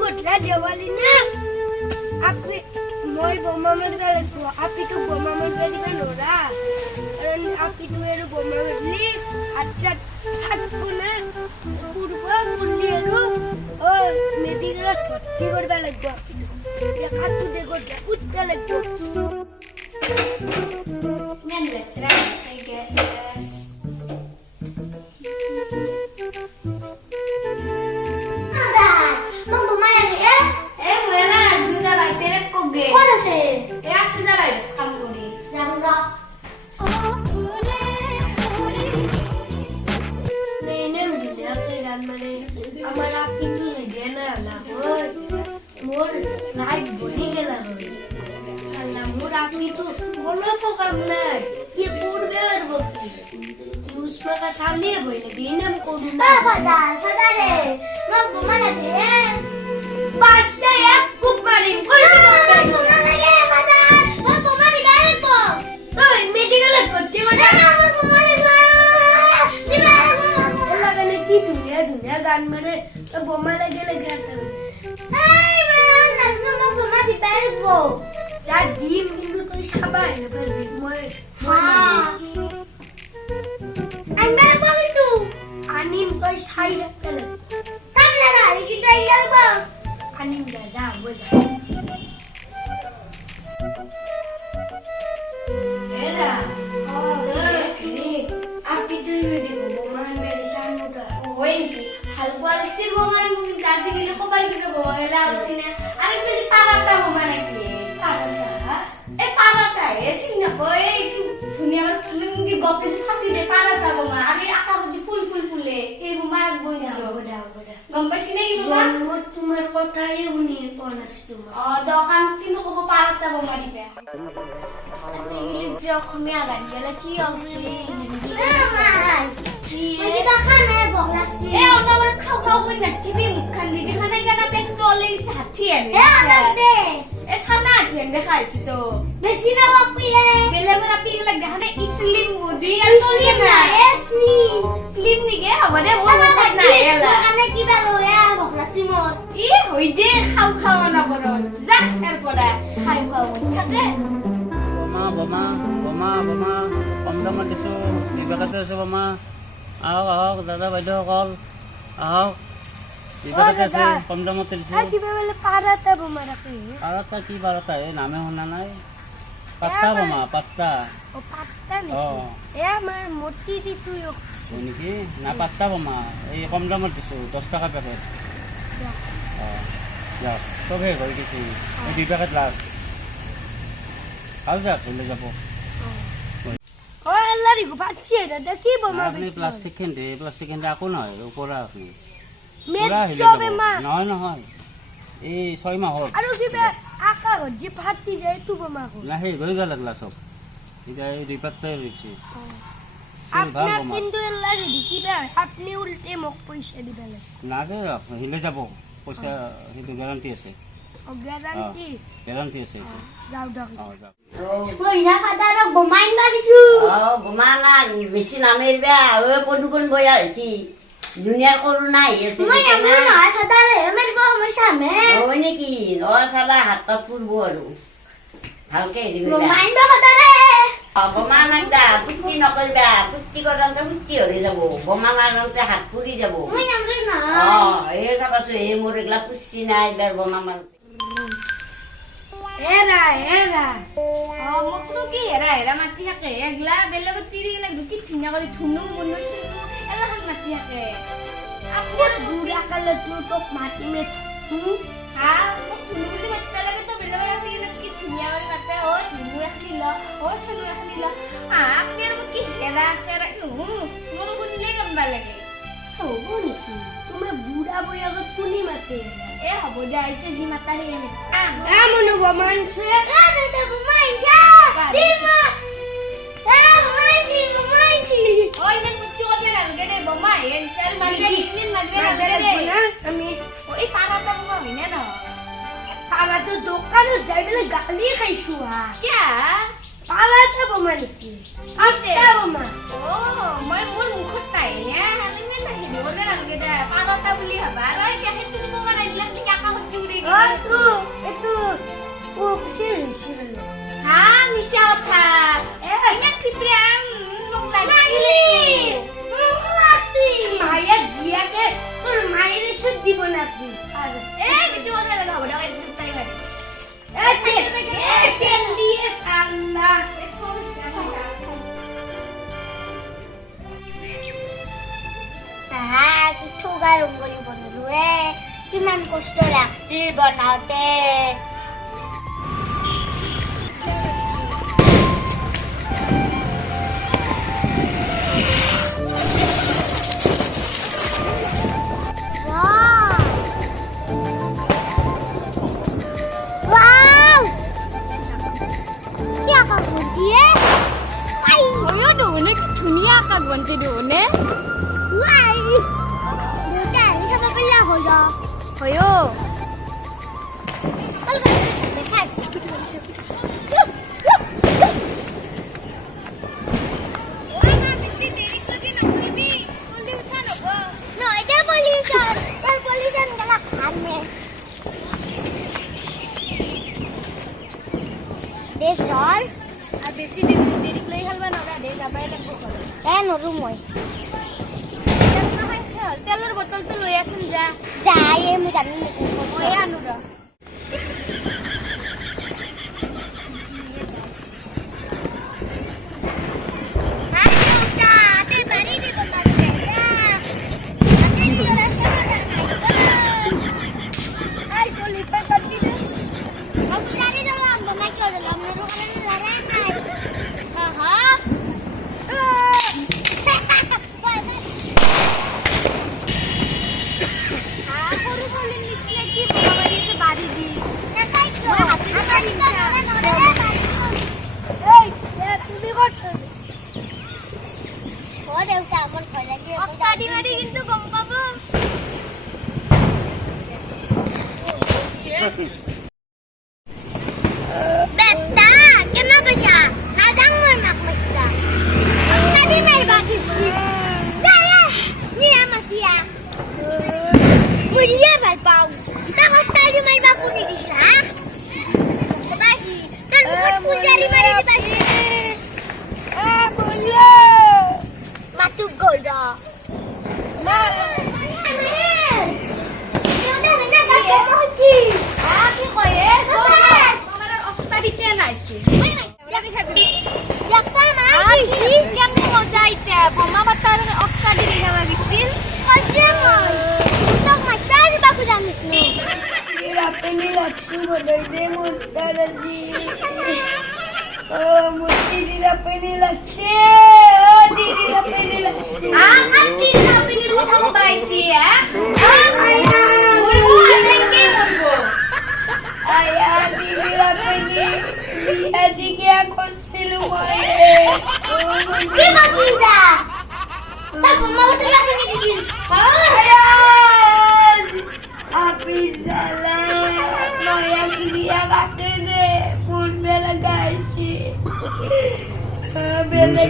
গোটলা দেৱালী না আপনি মই বোমা মাৰিবা লাগিব আপিটো বোমা মাৰিবা দিবা নৰা কাৰণ আপিটো আৰু বোমা মাৰিলি আচ্ছা থাকবো না পুৰবা পুৰলি আৰু ও মেডিকেলত ভৰ্তি কৰিবা লাগিব আপিটো কাটু দে গোটলা উঠবা লাগিব Yan letra, I guess. আমার আপিটো হইয়া না আলা হয় মোর লাইফ বনি গেলা হয় আল্লাহ মোর আপিটো কোনো প্রকার নাই কি করবে আর বকি উসমা কা চালিয়ে বইলে দিনাম করু না Padare, no, kumana ke? বাসটা এক কুপ মারি করে ওই মেডিকেলে ভর্তি করে লাগানে কি দুনিয়া দুনিয়া গান মারে তো বোমা লাগলে গেছে যা ডিম কিন্তু তুই সাবাই না পারবি মই আনিম তুই সাই রাখতে আনিম যা যা বোঝা এরা আপনি তুই বেটি বোমা বেড়ে সামুটা Halbuki bomain mungkin kasih gila kok balik ke bomain langsung ya. Ada tuh parata bomain lagi. Parata ya sih nggak boleh itu punya mungkin gopi seperti je parata bomain. Ada akar uji pul le. Bomain bunyi. Gompa sini ibu mah. Jomur tumar kota ya uni ponas tumar. Oh dokan tino kok parata bomain di ya. Asing English jauh kami agak gila kiong sih. Ini bahkan ya bolas sih. Ona berat kau pun nak kibi bukan di kana kana petrol ini satian. Ada. Sana aja yang dekat situ. Mesina wapi ya. Bela berapi lagi kana Islim budi atau liana. Slim nih ya, awalnya mau nggak ya lah. Kana kiba lo ya bolas sih mor. Ih, hoi deh kau na boron. Zak erpoda. Kau cakap. Boma, Om disu, dibakat disu Boma. Ahok, দাদা বাইদেউসকল আহক বিবাহত আছে কম দামত দিছো কিবা বলে পারাতা বোমা রাখি পারাতা কি পারাতা এই নামে শুনা নাই পাত্তা বোমা পাত্তা ও পাত্তা নেকি এ আমার মোটি দি তুই নেকি না পাত্তা বোমা এই কম দামত দিছো 10 টাকা প্যাকেট যাও সবে গই দিছি এই দুই প্যাকেট লাস্ট আও যা চলে যাব ও আল্লাহরি গো পাচ্ছি এটা দেখি বোমা আপনি প্লাস্টিক খেন্দে আকো নয় ওপরা আপনি মেজবে মা নহয় এই 6 মাহৰ আৰু কিবা আকা জি ফাটি যায় তু বোমা কো না হে গই গেল লাগলা সব এটা এই দুই পাত্তাই রইছে আপনার কিন্তু আল্লাহরি দি কিবা আপনি উল্টে মোক পয়সা দিবা লাগে না যে হিলে যাব পয়সা হিলে গ্যারান্টি আছে ও গ্যারান্টি আছে যাও দাও যাও Woi, na padara bomain lagi su. Gimana? Mesin Amerika, produksi boya sih. Dunia corona ya sih. Moi yang mana? Padara, emang bawa mesame. Oh ini ki, oh salah hatta purboru. Halke di gula. Bomain bawa padara. Gimana dah? Putih nokol dah. Putih korang tu putih orang jabo. Gimana orang tu hat puri jabo. Moi yang mana? Oh, siapa sih? Murid lapus sini ada gimana? এরা মকনো কি হেরা মাতি থাকে এগলা বেলেগ তিৰি লাগি কি ধুনীয়া কৰি ধুনু মনু সুনু এলাহান মাতি থাকে আপনি বুড়া কালে তুই তো মাটি মে হা মোক ধুনু বুলি মাতি লাগে তো বেলেগ ৰাতি কি ধুনীয়া কৰি মাতে ও ধুনু এখনিল ও সুনু এখনিল আপনি আৰু কি হেৰা আছে মোৰ শুনিলে গম লাগে হবো নেকি তুমি বুড়া বইয়া কোনি মাতে এ হ'ব দিয়া এতিয়া যি মাতা হে Manu বমানছে Oi, nen kucing apa yang gede boma ya? Share marga ini marga gede. আমি Oi, parah apa boma ini no? পালা তো দোকানে যাই বলে গালি খাইছো Kya? পালা তো বোমা নাকি আস্তে বোমা Oh, মই মোৰ মুখত নাই ya. Halingin lah ini, boleh lah gede. Parah apa beli apa? Oi, kya itu sih boma ini lah, kya kau গেলো হা মিছা কথা ইমান চিপ্ৰিয়াম মোক লাগিছিলে মায়া জিয়াকে তোর মায়ের ছুট দিব না তুই এ বেছি কথা নালাগে হ'ব দে তাই হয় তেল দিয়ে সাল্লা পিঠু গৰম কৰি বনালো কিমান কষ্ট লাগছিল বনাওতে ধুনীয়া আকাশ বন্তি দিওঁনে হয় বেছি দেৰি লৈ খেলব নৰা দে যাবাই লাগিব নৰো মই তেলৰ বটলটো লৈ আছোন যা যায়ে মই জানো নেকি মই আনো ৰ কিন্তু গম পাব বেটা কেন কৈছা নাজাং মই মাক মাতিছা কালি মাৰিবা কিছু যালে নিয়া মাতিয়া বুঢ়িয়ে ভাল পাওঁ তাক অস্তাদি মাৰিবা কোনে দিছিল হা বাসি তোৰ মুখত পূজাৰী মাৰি দিবাছি বুঢ়িয়ে মাতুক গৈ ৰ বোমা পাতাৰ অস্কাৰ দি দেখাব গৈছিল আপনি লাগছি বলে দে মুতারাজি ও মুতির আপনি লাগছে ও দিদির আপনি লাগছে কথা পাইছি আয়া দিদির আপনি আজি क्या করছিল বলে কি মাকিজা তা বোমা পাতা লাগনি দিছিল আয়া আপি জালা নয়া ক্রিয়া কাটে দে ফোন বেলা গাইছি বেলা